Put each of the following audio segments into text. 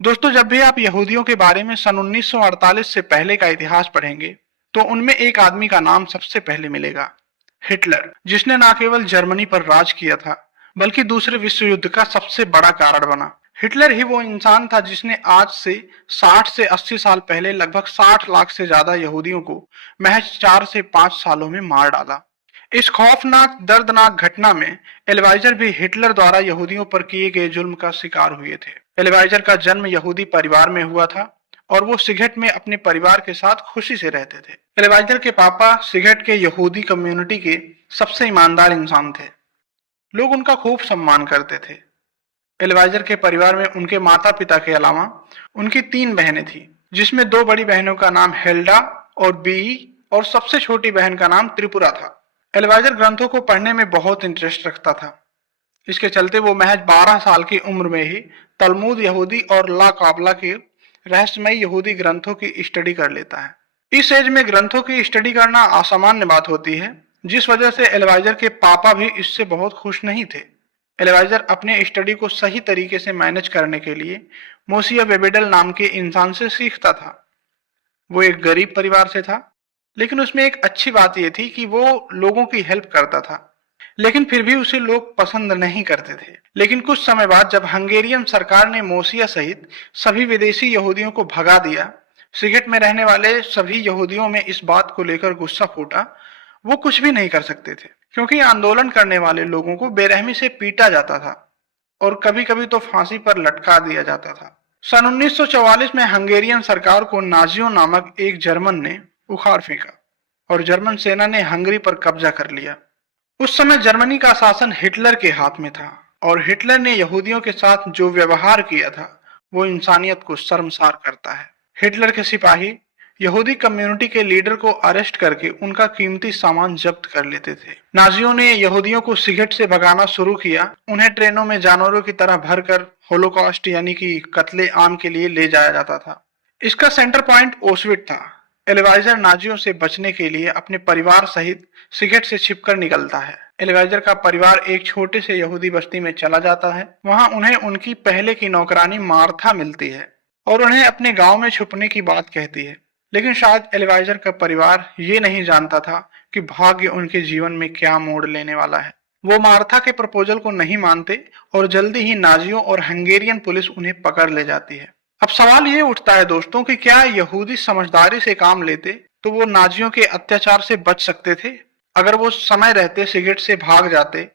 दोस्तों, जब भी आप यहूदियों के बारे में सन 1948 से पहले का इतिहास पढ़ेंगे, तो उनमें एक आदमी का नाम सबसे पहले मिलेगा, हिटलर, जिसने न केवल जर्मनी पर राज किया था, बल्कि दूसरे विश्व युद्ध का सबसे बड़ा कारण बना। हिटलर ही वो इंसान था जिसने आज से 60 से 80 साल पहले लगभग 60 लाख से ज्यादा यहूदियों को महज 4 से 5 सालों में मार डाला। इस खौफनाक दर्दनाक घटना में एल्वाइजर भी हिटलर द्वारा यहूदियों पर किए गए जुल्म का शिकार हुए थे। एल्वाइजर का जन्म यहूदी परिवार में हुआ था और वो सिगरेट में अपने परिवार के साथ खुशी से रहते थे। एल्वाइजर के पापा सिगरेट के यहूदी कम्युनिटी के सबसे ईमानदार इंसान थे। लोग उनका खूब सम्मान करते थे। एल्वाइजर के परिवार में उनके माता पिता के अलावा उनकी 3 बहनें थी, जिसमें 2 बड़ी बहनों का नाम हेल्डा और बी और सबसे छोटी बहन का नाम त्रिपुरा था। एल्वाइजर ग्रंथों को पढ़ने में बहुत इंटरेस्ट रखता था। इसके चलते वो महज 12 साल की उम्र में ही तलमूद यहूदी और ला काबला के रहस्यमयी यहूदी ग्रंथों की स्टडी कर लेता है। इस एज में ग्रंथों की स्टडी करना असामान्य बात होती है, जिस वजह से एल्वाइजर के पापा भी इससे बहुत खुश नहीं थे। एल्वाइजर अपने स्टडी को सही तरीके से मैनेज करने के लिए मोसिया वेबेडल नाम के इंसान से सीखता था। वो एक गरीब परिवार से था, लेकिन उसमें एक अच्छी बात यह थी कि वो लोगों की हेल्प करता था, लेकिन फिर भी उसे लोग पसंद नहीं करते थे। लेकिन कुछ समय बाद जब हंगेरियन सरकार ने मोसिया सहित सभी विदेशी यहूदियों को भगा दिया, सिगरेट में रहने वाले सभी यहूदियों में इस बात को लेकर गुस्सा फूटा। वो कुछ भी नहीं कर सकते थे, क्योंकि आंदोलन करने वाले लोगों को बेरहमी से पीटा जाता था और कभी कभी तो फांसी पर लटका दिया जाता था। सन 1944 में हंगेरियन सरकार को नाजियों नामक एक जर्मन ने उखाड़ फेंका और जर्मन सेना ने हंगरी पर कब्जा कर लिया। उस समय जर्मनी का शासन हिटलर के हाथ में था और हिटलर ने यहूदियों के साथ जो व्यवहार किया था वो इंसानियत को शर्मसार करता है। हिटलर के सिपाही यहूदी कम्युनिटी के लीडर को अरेस्ट करके उनका कीमती सामान जब्त कर लेते थे। नाजियों ने यहूदियों को सिगरेट से भगाना शुरू किया। उन्हें ट्रेनों में जानवरों की तरह भरकर होलोकॉस्ट यानी कि कत्ले आम के लिए ले जाया जाता था। इसका सेंटर पॉइंट ओस्विट था। एल्वाइजर नाजियों से बचने के लिए अपने परिवार सहित सिगरेट से छिपकर निकलता है। एल्वाइजर का परिवार एक छोटे से यहूदी बस्ती में चला जाता है। वहां उन्हें उनकी पहले की नौकरानी मार्था मिलती है और उन्हें अपने गांव में छुपने की बात कहती है। लेकिन शायद एल्वाइजर का परिवार ये नहीं जानता था कि भाग्य उनके जीवन में क्या मोड़ लेने वाला है। वो मार्था के प्रपोजल को नहीं मानते और जल्दी ही नाजियों और हंगेरियन पुलिस उन्हें पकड़ ले जाती है। अब सवाल ये उठता है दोस्तों कि क्या यहूदी समझदारी से काम लेते तो वो नाजियों के अत्याचार से बच सकते थे? अगर वो समय रहते सिगरेट से भाग जाते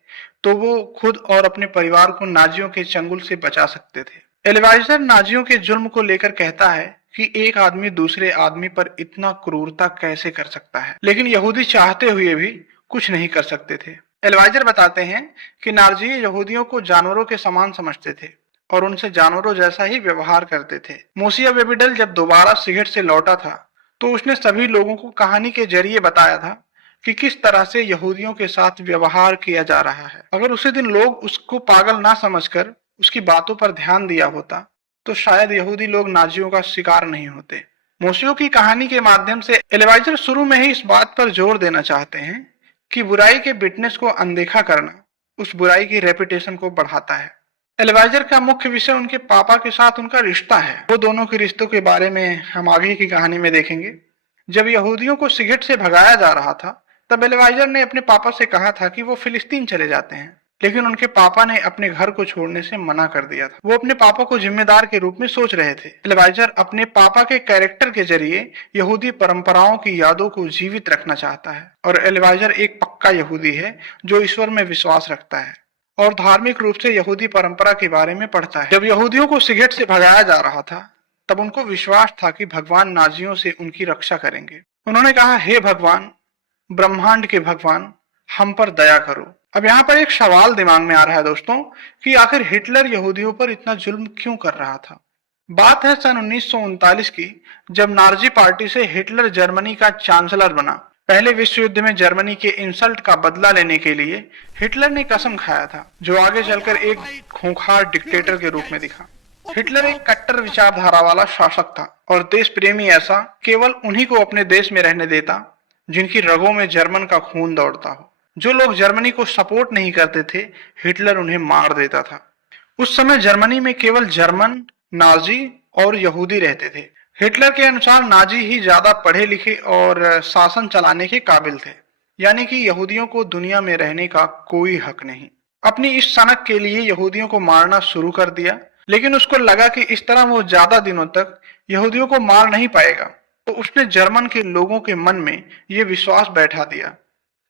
तो वो खुद और अपने परिवार को नाजियों के चंगुल से बचा सकते थे। एल्वाइजर नाजियों के जुल्म को लेकर कहता है कि एक आदमी दूसरे आदमी पर इतना क्रूरता कैसे कर सकता है, लेकिन यहूदी चाहते हुए भी कुछ नहीं कर सकते थे। एल्वाइजर बताते हैं कि नाजी यहूदियों को जानवरों के समान समझते थे और उनसे जानवरों जैसा ही व्यवहार करते थे। मोसिया वेबिडल जब दोबारा सिगरेट से लौटा था तो उसने सभी लोगों को कहानी के जरिए बताया था कि किस तरह से यहूदियों के साथ व्यवहार किया जा रहा है। अगर उसी दिन लोग उसको पागल ना समझकर उसकी बातों पर ध्यान दिया होता तो शायद यहूदी लोग नाजियों का शिकार नहीं होते। मोसियो की कहानी के माध्यम से एल्वाइजर शुरू में ही इस बात पर जोर देना चाहते हैं कि बुराई के विटनेस को अनदेखा करना उस बुराई की रेपुटेशन को बढ़ाता है। एल्वाइजर का मुख्य विषय उनके पापा के साथ उनका रिश्ता है। वो दोनों के रिश्तों के बारे में हम आगे की कहानी में देखेंगे। जब यहूदियों को सिगरेट से भगाया जा रहा था तब एल्वाइजर ने अपने पापा से कहा था कि वो फिलिस्तीन चले जाते हैं, लेकिन उनके पापा ने अपने घर को छोड़ने से मना कर दिया था। वो अपने पापा को जिम्मेदार के रूप में सोच रहे थे। एल्वाइजर अपने पापा के कैरेक्टर के जरिए यहूदी परंपराओं की यादों को जीवित रखना चाहता है और एल्वाइजर एक पक्का यहूदी है जो ईश्वर में विश्वास रखता है और धार्मिक रूप से यहूदी परंपरा के बारे में पढ़ता है। जब यहूदियों को सिगरेट से भगाया जा रहा था तब उनको विश्वास था कि भगवान नाजियों से उनकी रक्षा करेंगे। उन्होंने कहा, हे भगवान, ब्रह्मांड के भगवान, हम पर दया करो। अब यहाँ पर एक सवाल दिमाग में आ रहा है दोस्तों कि आखिर हिटलर यहूदियों पर इतना जुल्म क्यों कर रहा था। बात है सन 1939 की, जब नाजी पार्टी से हिटलर जर्मनी का चांसलर बना। पहले विश्व युद्ध में जर्मनी के इंसल्ट का बदला लेने के लिए हिटलर ने कसम खाया था, जो आगे चलकर एक खूंखार डिक्टेटर के रूप में दिखा। हिटलर एक कट्टर विचारधारा वाला शासक था और देश प्रेमी ऐसा केवल उन्हीं को अपने देश में रहने देता जिनकी रगों में जर्मन का खून दौड़ता हो। जो लोग जर्मनी को सपोर्ट नहीं करते थे, हिटलर उन्हें मार देता था। उस समय जर्मनी में केवल जर्मन, नाजी और यहूदी रहते थे। हिटलर के अनुसार नाजी ही ज्यादा पढ़े लिखे और शासन चलाने के काबिल थे, यानी कि यहूदियों को दुनिया में रहने का कोई हक नहीं। अपनी इस सनक के लिए यहूदियों को मारना शुरू कर दिया, लेकिन उसको लगा कि इस तरह वो ज्यादा दिनों तक यहूदियों को मार नहीं पाएगा। तो उसने जर्मन के लोगों के मन में ये विश्वास बैठा दिया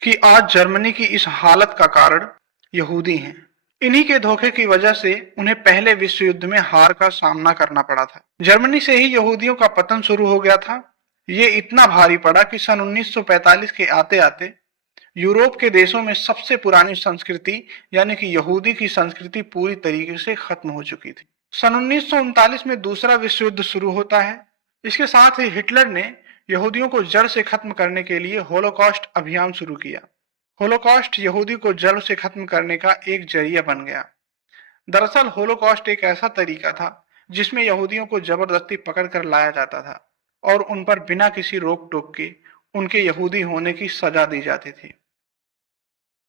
कि आज जर्मनी की इस हालत का कारण यहूदी हैं। इन्हीं के धोखे की वजह से उन्हें पहले विश्व युद्ध में हार का सामना करना पड़ा था। जर्मनी से ही यहूदियों का पतन शुरू हो गया था। ये इतना भारी पड़ा कि सन 1945 के आते आते यूरोप के देशों में सबसे पुरानी संस्कृति यानी कि यहूदी की संस्कृति पूरी तरीके से खत्म हो चुकी थी। सन 1939 में दूसरा विश्व युद्ध शुरू होता है। इसके साथ ही हिटलर ने यहूदियों को जड़ से खत्म करने के लिए होलोकॉस्ट अभियान शुरू किया। होलोकॉस्ट यहूदी को जड़ से खत्म करने का एक जरिया बन गया। दरअसल होलोकॉस्ट एक ऐसा तरीका था जिसमें यहूदियों को जबरदस्ती पकड़ कर लाया जाता था और उन पर बिना किसी रोक टोक के उनके यहूदी होने की सजा दी जाती थी।